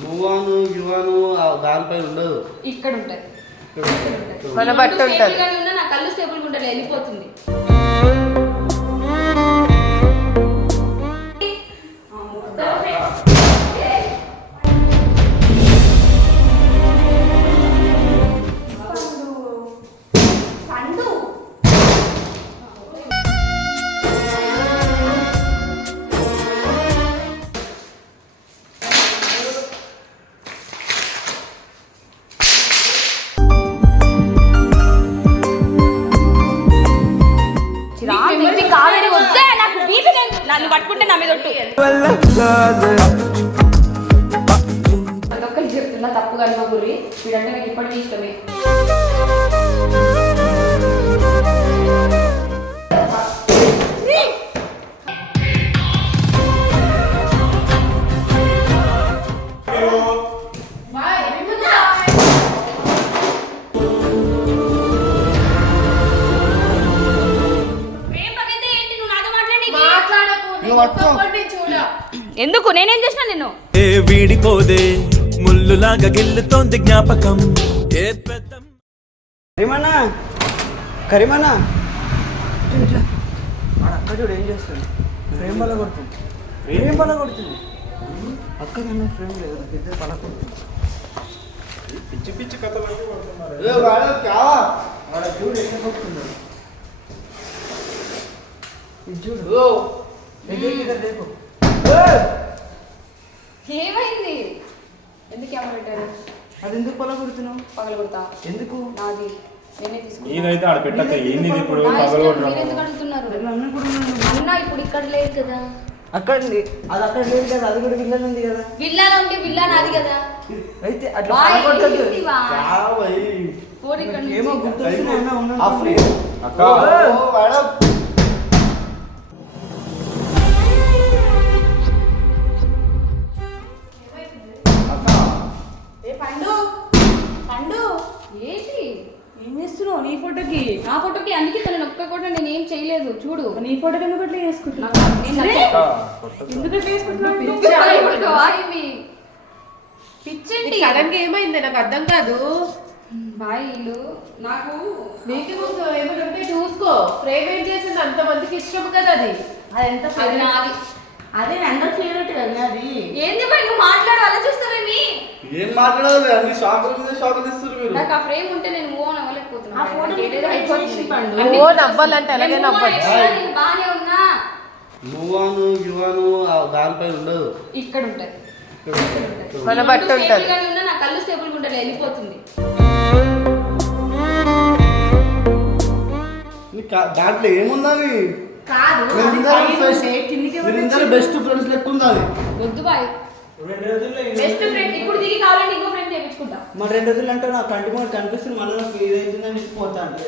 నువ్వాను యువాను ఆ దానిపై ఉండదు. ఇక్కడ ఉంటుంది ఇక్కడ ఉంటుంది. మన బట్ట ఉంటది. నా కళ్ళు స్టేబుల్ ఉంటుంది వెళ్ళిపోతుంది. మీద ఒట్టు ఎందుకు? నేనేం చేసిన నిన్ను? ఏ వీడిపోదే ముల్లులాగా గిల్లుతోంది జ్ఞాపకం. ఏ పెద్ద కరీమన్నా కరీమన్నా. ఇట్లా. వాడు అక్క చూడు ఏం చేస్తుంది? ఫ్రేమ్ వల్ల కొడుతుంది. ఫ్రేమ్ వల్ల కొడుతుంది. అక్క కన్నా ఫ్రేమ్ లేదు నాకు ఇద్దరు పల కొడుతుంది. పిచ్చి పిచ్చి వాడు చూడు కొడుతున్నాడు. ఇది చూడు. ఏమైంది? ఎందుకు ఏమని పెట్టారు? అది ఎందుకు పల కొడుతున్నావు? పగల కొడతా. ఎందుకు? నాది. నేనే తీసుకుంటా నీదైతే ఆడ పెట్టక ఏంది ఇది ఇప్పుడు? నా ఇష్టం, పగలగొట్టడం మీరు ఎందుకు అడుగుతున్నారు? అన్న ఇప్పుడు ఇక్కడ లేదు కదా. అక్కడ ఉంది. అది అక్కడ లేదు కదా. అది కూడా విల్లన్ ఉంది కదా. విల్లాలో ఉంటే విల్లా నాది కదా. అయితే అట్లా ఏంటివా? పోరు ఇక్కడ నుంచి. ఏమో గుర్తొస్తున్నాయి ఆ ఫ్రీ అక్క. ఓ, మేడం. చూడు. నీ ఫోటోకి ఎందుకు అట్లా చేసుకుంటున్నావు. ఎందుకు అట్లా చేసుకుంటున్నావు? సడన్గా ఏమైంది? నాకు అర్థం కాదు. బాయిలు నాకు నీటి ముందు ఏమైనా ఉంటే చూసుకో. ఫ్రేమ్ ఏం చేసింది? అంత మందికి ఇష్టం కదా అది. అది ఎంత అది favorite. నాది. అదే అందరు ఫేవరెట్ కదా అది. ఏంది బాయ్ నువ్వు మాట్లాడు అలా చూస్తావేమి ఏం మాట్లాడాలి? అన్ని షాకుల మీద షాకులు ఇస్తారు మీరు. నాకు ఆ ఫ్రేమ్ ఉంటే నేను ఓ. నవ్వాలంటే నవ్వచ్చు. ఉన్నా. నువ్వాను యువాను దానిపై ఉండదు. ఇక్కడ ఉంటుంది. మన బట్ట నా కళ్ళు స్టేబుల్ ఉంటుంది వెళ్ళిపోతుంది. దాంట్లో ఏముందని కాదు బెస్ట్ ఫ్రెండ్స్ లెక్క ఉండాలి వద్దు బాయ్. బెస్ట్ ఫ్రెండ్ ఇప్పుడు దిగి కావాలంటే ఇంకో ఫ్రెండ్ చేయించుకుంటా మన రెండు రోజులు అంటే నాకు కంటి ముందు కనిపిస్తుంది మళ్ళీ నాకు ఏదైతుందని పోతా అంటే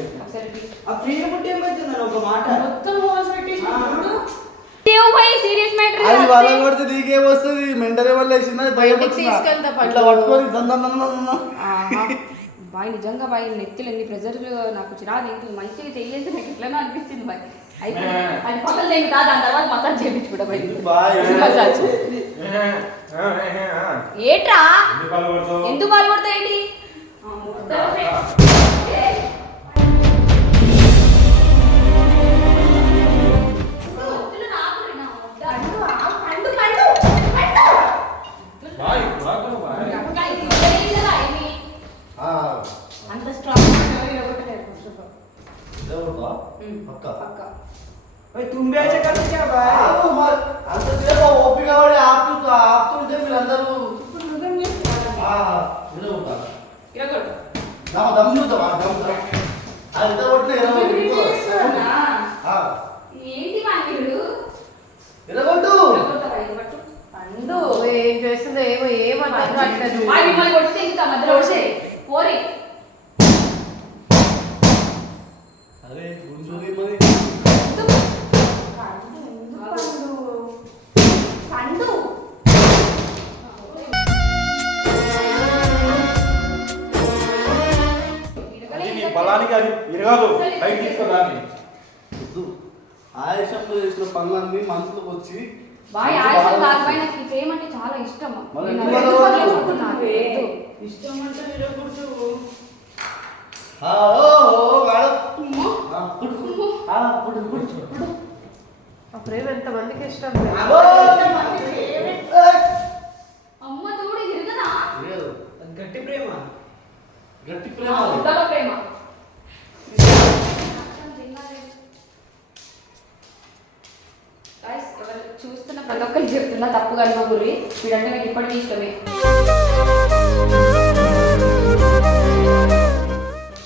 ఆ ఫ్రీ పుట్టి ఏమవుతుందని ఒక మాట. మొత్తం హోల్స్ పెట్టేసి అది వాళ్ళ కొడితే నీకే వస్తుంది మెంటల్ వేసింది భయం? తీసుకెళ్తా. ఇట్లా పట్టుకొని. బాయ్ నిజంగా బాయ్ నెత్తిలు ఎన్ని ప్రెజర్లు నాకు చిరాకు ఏంటి? మంచిగా చేయలేదు నాకు ఎట్లనో అనిపిస్తుంది బాయ్. అయితే అది పక్కన దాని తర్వాత మసాజ్ చేయించుకుంటా బాయ్ బాయ్. మసాజ్. ఏట్రా? ఎందుకు పగలగొడతావు? ఎందుకు పాల్పడతాయండి ముద్దల ఫ్రెండ్. వద్దులు నాకు రే నా ముద్ద. పండు, పండు, పండు. బాయ్, బాగా బాయ్. ఇంకా ఇది తెలియదు కదా ఏమి. ఆ, అంత స్ట్రాంగ్ ఇవ్వట్లేదు ఫస్ట్ ఆఫ్ ఆల్ ఇదే కొడతా? పక్క. పక్క. ఓయ్ తుంబే కదా మరి అంతసేపు ఓపిక ఆపుతుంటే మీరందరూ ఆ, ఇదే కొడతా. ఇరగొట్టు. నా దమ్ చూద్దాం, ఆ దమ్ చూద్దాం. అది ఎంత కొట్టినా ఇరవై ఇరగొట్టు. పండు ఏం చేస్తుందో ఏమో ఏం అర్థం కావట్లేదు వాడు మిమ్మల్ని కొడితే ఇంకా మధ్యలో వచ్చే పోరే అరే అది అది ఇరగదు పైకి తీసుకోదాన్ని వద్దు. ఆయుషంలో చేసిన పనులన్నీ మనసులోకి వచ్చి బాయ్ ఆయుష్ నాకు ఈ ప్రేమ అంటే చాలా ఇష్టం. ఇష్టం అంటే నిరగొట్టు ఆ, ఓ, ఓ, మేడం. ఆ, పుడు, పుడు. ఆ, పుడు, పుడు, పుడు. ఆ ప్రేమ ఎంత మందికి ఇష్టం అగో, ఏయ్. అమ్మ తోడు ఇరుగదా లేదు, గట్టి ప్రేమ గట్టి నా ప్రేమ అది. బుడ్డలో ప్రేమ Guys, ఎవరు చూస్తున్న ప్రతి ఒక్కరికి చెప్తున్నా తప్పుగా అనుకోకూరి మీరంటే నాకు ఇప్పటికీ ఇష్టమే.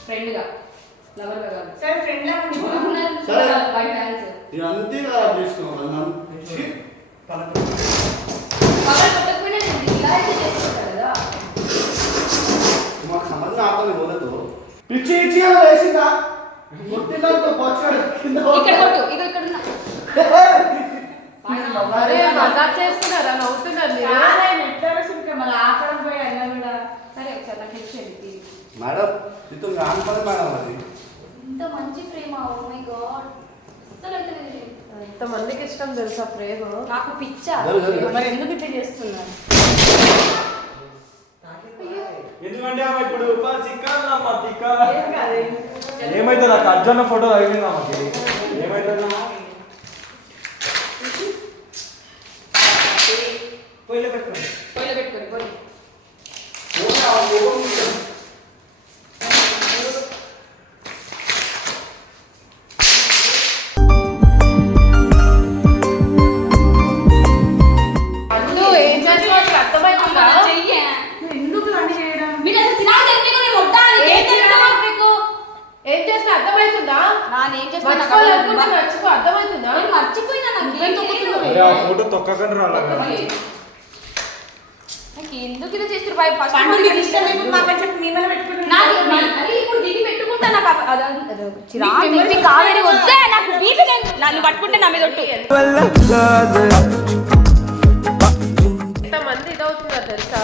ఫ్రెండ్గా లవర్గా కాదు. సరే ఫ్రెండ్ లా ఉండి సరే. బై ఫ్యాన్స్ ఇది అంతే ఖరాబ్ చేసుకున్నాం నన్ను ఛీ. కవర్ కొట్టకపోయినా నేను ఇలా అయితే చేసుకుంటా కదా. మాకు సంబంధం ఆపని పోలేదు. పిచ్చి ఇచ్చి వేసిందా? కింద ఇక్కడ కొట్టు ఇక్కడ ఉన్నా అరే మజాక్ చేస్తున్నారా? నవ్వుతున్నారు పోయి కూడా. సరే ఒకసారి నాకు. మేడం మేడం అది. ఇంత మంచి ప్రేమ ఓ మై గాడ్ అసలు అయితే లేదు. ఎంత మందికి ఇష్టం తెలుసా ప్రేమ? నాకు పిచ్చ. ఎందుకు ఇట్లా చేస్తున్నారు? ఎందుకంటే ఆమె ఇప్పుడు పా చిక్కాలి అమ్మ తిక్క ఏం కాదు? ఏమైతుంది నాకు అర్జున్న ఫోటో తగిలింది అర్థమవుతుందా నాన్న ఏం చేస్తాను నాకు మర్చిపోవాలనుకుంటే అర్థం కాదు. మర్చిపో అర్థమవుతుందా నేను మర్చిపోయినా నాకు ఏం తెలియదు. అరే ఆ ఫోటో తొక్కకుండా రాలేదు నాకు ఎందుకు ఇలా చేస్తారు బాయ్? ఫస్ట్ పండు నీకు ఇష్టం లేకపోతే మాకు చెప్పి మీ మీద పెట్టుకుంటున్నా నాకు నా- అరే ఇప్పుడు దిగి పెట్టుకుంటా నాకు అవ- అద- అద- చిరాకు తెప్పి కావేరి వద్దే నాకు నేను నన్ను పట్టుకుంటే నా మీద ఒట్టు. ఎంత మంది ఇదవుతున్నారు తెలుసా?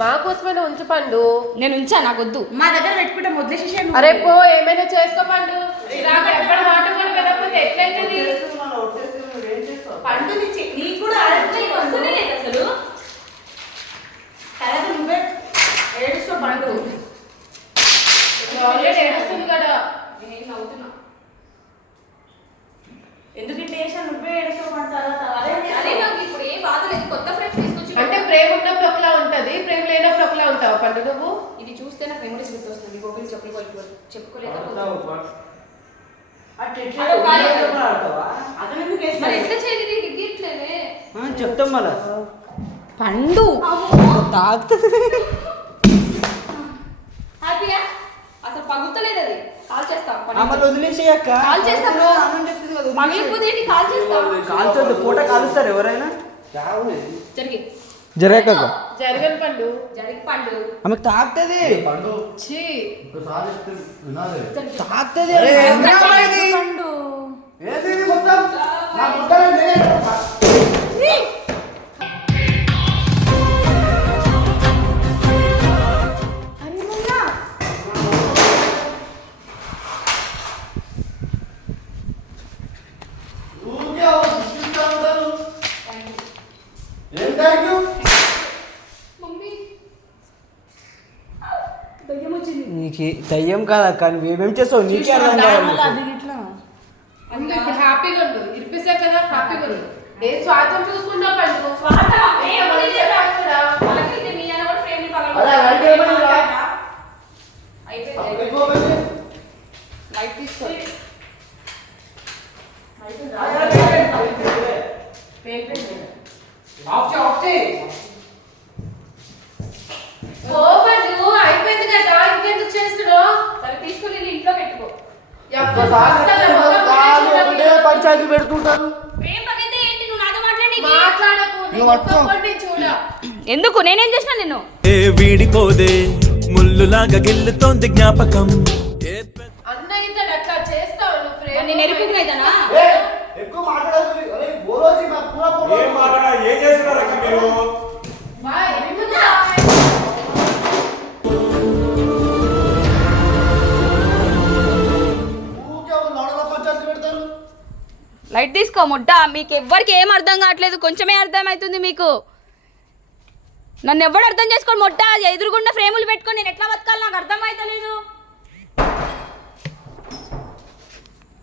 మా కోసమైనా ఉంచు పండు. నేను ఉంచా నాకు వద్దు మా దగ్గర పెట్టుకుంటే వదిలేసేసాను అరే పో ఏమైనా చేసుకో పండు? ఇలాగ ఎక్కడ మాట కూడా ఎట్లయితుంది? పండు చె- నీకు కూడా వస్తూనే లేదు అసలు. తర్వాత నువ్వే ఏడుస్తావు పండు. ఆల్రెడీ ఏడుస్తుంది కదా. నేను నవ్వుతున్నా. ఎందుకు ఇట్లా చేసా నువ్వే ఏడుస్తావు పండు తర్వాత అదే అరే నాకు ఇప్పుడు ఏ బాధ లేదు. కొత్త ప్రేమ ఉన్నప్పుడు ఒకలా ఉంటది ప్రేమ లేనప్పుడు ఒకలా ఉంటావు పండు నువ్వు? ఇది చూస్తే నాకు మెమరీస్ గుర్తొస్తుంది మీ గోపిని చెప్పుకోలేదు చెప్తాం మళ్ళా. పండు. తాగుతుంది హ్యాపీయా? అసలు పగుతలేదు అది. కాల్ చేస్తా కాల్ చేస్తా. కాల్ చేస్తా. పూట కాలుస్తారు ఎవరైనా? జరిగి. జరగక. జరగని పండు. జరిగి పండు. ఆమెకు తాకుతుంది పండు? ఛీ. తాకుతుంది పండు. ఏంది మొత్తం? నా నీకు దయ్యం కాదక్క నువ్వేమేం చేస్తావు నీకే అర్థం కావాలి అది ఇట్లా. అందుకే హ్యాపీగా ఉండు. ఇరిపిసా కదా హ్యాపీగా ఉండు. ఏ స్వార్థం చూసుకుంటా పండు. లైట్ తీసుకో ఓ పండు అయిపోయింది కదా ఇంకెందుకు చేస్తున్నావు సరే తీసుకొని వెళ్ళి ఇంట్లో పెట్టుకో ఒకసారి కాదు, ఒకటే పంచాయతీ పెడుతుంటారు ప్రేమ పగిలితే ఏంటి నువ్వు నాతో మాట్లాడి మాట్లాడకు నువ్వు పట్టుకో. ఒక్కొక్కటి చూడ ఎందుకు? నేనేం చేసిన నిన్ను? ఏ వీడిపోదే ముల్లులాగా గిల్లుతోంది జ్ఞాపకం. ఏ పెద్ద అన్న ఇతడు అట్లా చేస్తావు నువ్వు ప్రేమ నేను ఎరుపుకునేదనా? ఏ, ఎక్కువ మాట్లాడదు ఏం మాట్లాడా ఏం చేస్తున్నారు లైట్ తీసుకో ముడ్డ మీకు ఎవ్వరికి ఏం అర్థం కావట్లేదు. కొంచెమే అర్థమవుతుంది మీకు. నన్ను ఎవడు అర్థం చేసుకోండి మొట్ట ఎదురుగుండా ఫ్రేములు పెట్టుకొని నేను ఎట్లా బతకాలి? నాకు అర్థమవుతలేదు